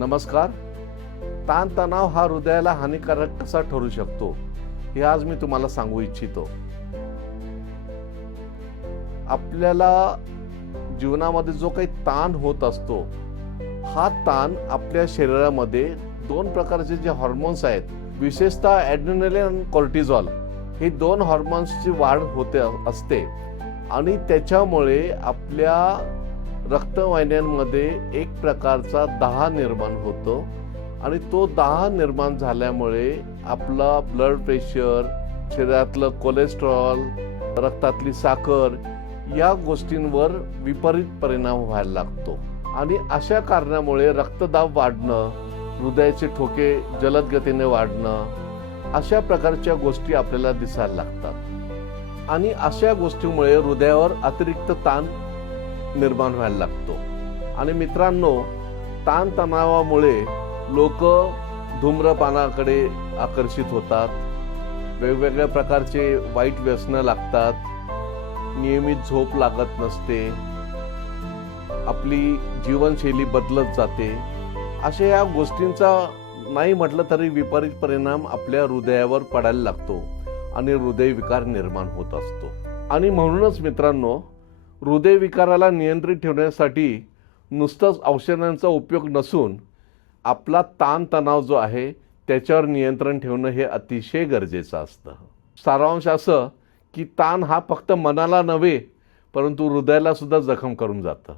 नमस्कार. ताणतणाव हा हृदयाला हानिकारक कसा ठरू शकतो हे आज मी तुम्हाला सांगू इच्छितो. आपल्याला जीवनामध्ये जो काही ताण होत असतो, हा ताण आपल्या शरीरामध्ये दोन प्रकारचे जे हार्मोन्स आहेत, विशेषतः ॲड्रेनालिन आणि कॉर्टिझॉल, हे दोन हार्मोन्सची वाढ होते असते आणि त्याच्यामुळे आपल्या रक्तवाहिन्यांमध्ये एक प्रकारचा दाह निर्माण होतो आणि तो दाह निर्माण झाल्यामुळे आपला ब्लड प्रेशर, शरीरातलं कोलेस्ट्रॉल, रक्तातली साखर या गोष्टींवर विपरीत परिणाम व्हायला लागतो आणि अशा कारणामुळे रक्तदाब वाढणं, हृदयाचे ठोके जलद गतीने वाढणं, अशा प्रकारच्या गोष्टी आपल्याला दिसायला लागतात आणि अशा गोष्टीमुळे हृदयावर अतिरिक्त ताण निर्माण व्हायला लागतो. आणि मित्रांनो, ताणतणावामुळे लोक धूम्रपानाकडे आकर्षित होतात, वेगवेगळ्या प्रकारचे वाईट व्यसनं लागतात, नियमित झोप लागत नसते, आपली जीवनशैली बदलत जाते. अशा या गोष्टींचा नाही म्हटलं तरी विपरीत परिणाम आपल्या हृदयावर पडायला लागतो आणि हृदयविकार निर्माण होत असतो. आणि म्हणूनच मित्रांनो, हृदयविकाराला नियंत्रित ठेवण्यासाठी नुसतंच औषधांचा उपयोग नसून आपला ताणतणाव जो आहे त्याच्यावर नियंत्रण ठेवणं हे अतिशय गरजेचं असतं. सारांश असं की ताण हा फक्त मनाला नव्हे परंतु हृदयाला सुद्धा जखम करून जातं.